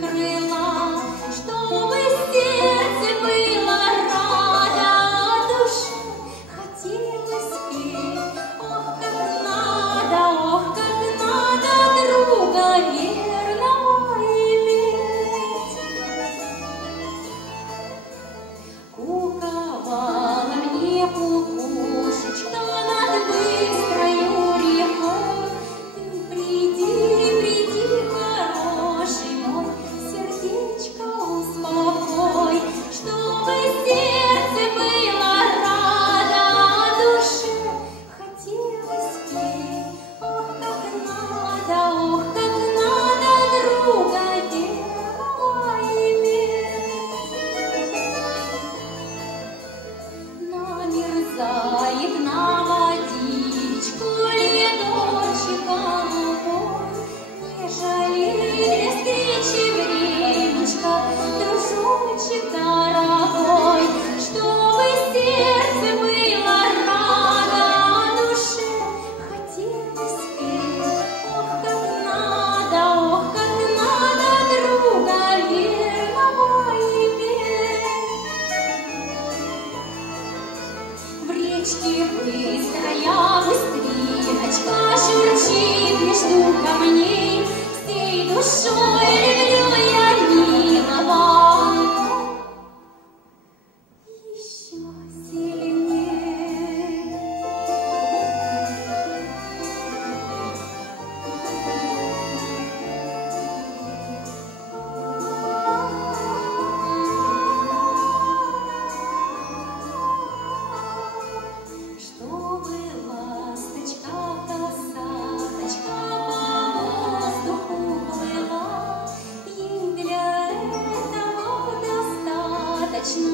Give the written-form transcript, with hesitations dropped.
крыла, чтобы сердце было радо, душе хотелось петь. Ох, как надо друга верного иметь. Куковала мне кукушечка над быстрою рекой. Ты приди, хороший мой, сердечко успокой, чтобы сердце было радо, душе хотелось петь. Ох, как надо друга верного иметь. Намерзает на водичку ледочек голубой, не жалей встречи времечко, дружочек дорогой, чтобы сердце было радо, душе хотелось петь. Ох, как надо друга верного иметь. В речке быстрая быстриночка журчит между камней, всей душой люблю я милого еще сильней. Чтобы ласточка-косаточка по воздуху плыла, ей для этого достаточно